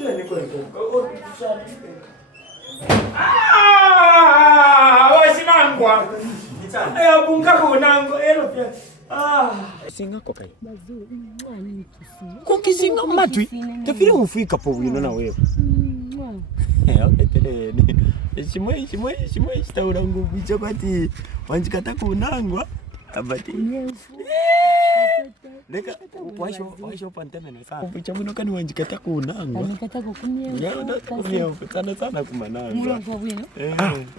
Tieni kweko. Ah! Wasinangwa. Bunga kunango elo pia. Singa kokai. Bazuri mwani kisi. Kukisinga matwi. Tafiri ufika po wino na wewe. Tele. Shimwe staura nguvu chapati. Wanjikata kunangwa. Abati. Leka washo panteme na sana. Kupicha muno kani wanjikata kunangwa. Nikata kukumia. Sana kumananga. Mwangu wino.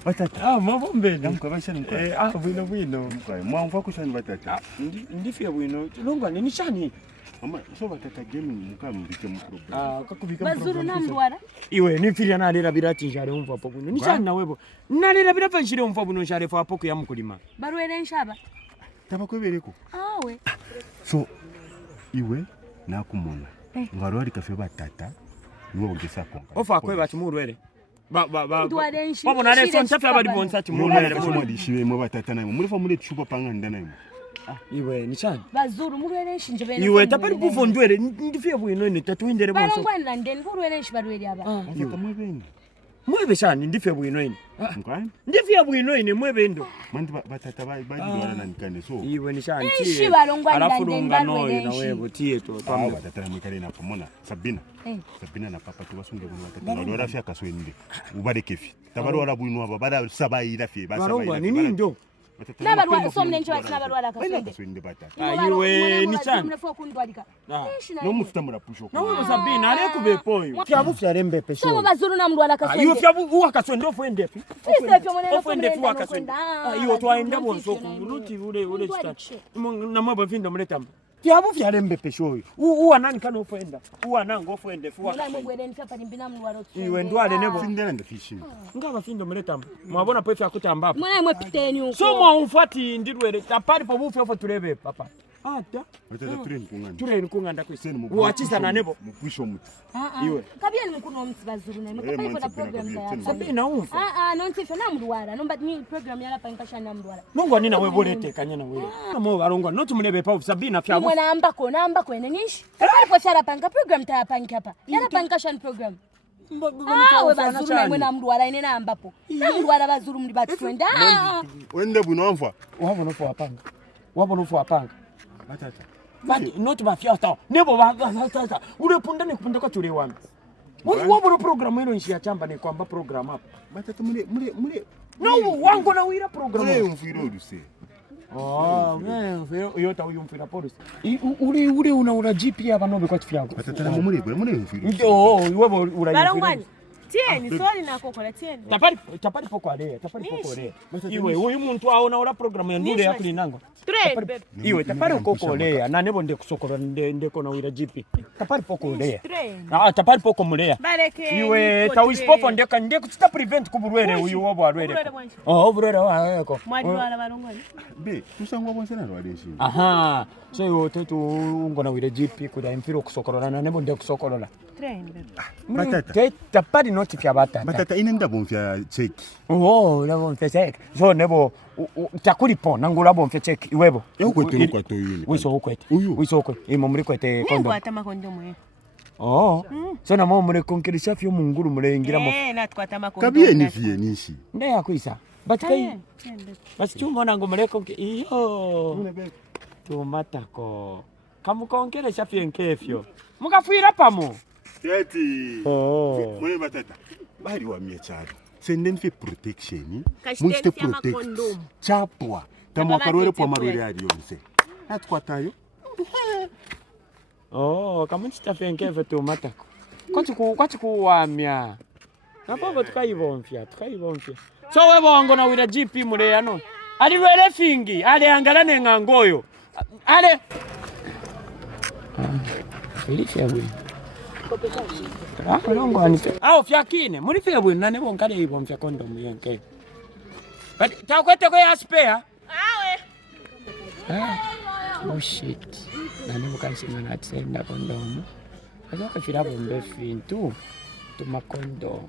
Batata. Mambo mbele. Mkabasha nko. Bwino. Mwangu kushani batata. Ndifia bwino. Longwani ni shani. Mama, so batata game mukambike mu program. Kakubika Bazuru namdwara. Iwe nifirya nalera birati njare umva hapo bwino. Ni shani na webo. Nalera birapa nshire umva bwino njare fo hapo ya mukulima. Barwere nshaba. Tabakwebereko. Awe. So iwe nakumona. Ngarwari kafe batata. Niwe ongesa konga. Ofa kwe bati murwere. Ndware nshi. Babo nare so ntafe abadi bonsa ti murwere. Murwere shiwe mu batata nayo. Muri fa muri chupa panganda nayo. Iwe ni shani. Bazuru murwere nshi nje bene. Iwe tapari bufo ndwere ndifia bwino ni tatuindere bonso. Barongwana ndeni murwere nshi barwere aba. Mwebeni. Mwebe shani ndifia bwino ni. Ngani? Ndifia bwino ni mwebe ndo. Mandi batata badi dwara nanikane so. Iwe ni shani. Nshi barongwana ndeni na wewe tie to. Batata mwikale na pomona. Sabina na papa tubasunde bwino batata. Ndora fya kaswende. Ubare kefi. Tabarora bwino aba bara sabayira fye basabayira. Nini ndo? Nabarwa somne ncho ati nabarwa kaswende batata. Iwe ni chani. Mnafuwa kundwalika. No mufutamura pusho. Na wewe Sabina ale kubepoyo. Fyabu fyarembe pesho. So bazuru namdwala kaswende. Iwe fyabu uwa kaswende ofende fi. Sisi fyo mwana ofende fi wakaswende. Iwe twaenda bonso kuluti ule chita. Na mwabo findo mletamba. Fyabu fyarembe pesho. Uwa nani kana ofenda. Uwa nango ofende fi wakaswende. Ngala mwede nfapa nimbina mlwaro. Iwe ndwale nebo. Findela ndafishi. Ngaba findo mletamba. Mwabona po fyakutamba hapo. Mwana mwe piteni uko. So mwa umfati ndirwere tapari po bufyo fo turebe papa. Ata. Batata tureni kunganda. Tureni kunganda kwiseni. Uwachisa na nebo. Mukwisho muti. Iwe. Kabia ni mkuno mti bazuru na mkapa ipo na program za hapa. Sabina umfa. Nonti fyo namdwala. Nomba ni program yala pa nkasha namdwala. Mungu anina webolete kanyana wewe. Mo barongwa not mulebe pa Sabina fyabu. Mwana ambako ene nishi. Kabali po shala panga program ta panga hapa. Yala pa nkasha program. We bazuru na mwena mdwala ine na ambapo. Na mdwala bazuru mdi batu twenda. Wende bwino amfa. Wabo no apanga. Batata. But not ba fiata. Nebo ba tata. Ule punda ni kupunda kwa tule wami. Wabo no program ino nshi ya chamba ni kwamba program hapa. Batata mule. No wango na wira program. Mule umfiro duse. Yota uyu mfira polisi. Ule una GP hapa nobe kwa chifyangu. Batata na mule umfiro. Ndio, wabo ura. Barongwani. Tieni, swali nako kola tieni. Tapari poko ale. Iwe uyu muntu aona ura program ya ndule ya kulinango. Iwe tapari poko ale. Na nebo nde kusokora ndeko na wira GP. Tapari poko ale. Tapari poko mulea. Iwe tawispopo ndeka ndeko tuta prevent kuburwere uyu wabo arwere. Oburwere wako. Mwadwala barongwani. Be, tusangwa bonsana rwadeshi. Aha. So yo tetu ngona wira GP kuda mfiro kusokorora na nebo nde kusokorora. Batata. Tapari noti fya batata. Batata ine ndabo mfya check. Ndabo mfya check. So nebo takulipo nangula bo mfya check iwebo. Yokwete kwa to yini. Wiso ukwete. Wiso ukwete. Imo muri kwete kondo. Ngwata makondomo ye. So na mo muri konkirisha fyo munguru murengira mo. Na twata makondomo. Kabie ni fie nishi. Nde yakwisa. Batikai. Basi chumbo nango muri konki. Iyo. Tumatako. Kamukonkeresha fyo nkefyo. Mukafuira pamo. Teti. Mwe batata. Bari wa mie chari. Senden fi protection. Munste protect. Chapwa. Tamwa karwere kwa marwere ari yonse. Natkwatayo. Kamunsta fyo nkefyo tumatako. Kwati kuwamya. Napabo tukayibomfya. So we bongo na wira GP mure ano. Ali wele fingi, ali angalane ngangoyo. Ale. Ilifya bwe. Longwani. Fyakine, muri fya bwe nane bonkale ibo mfya Kond0m yenke. But takwete ko ya spare. Oh shit. Nane bukansinga na tsenda Kond0m. Azoka fira bombe fintu. Tuma Kond0m.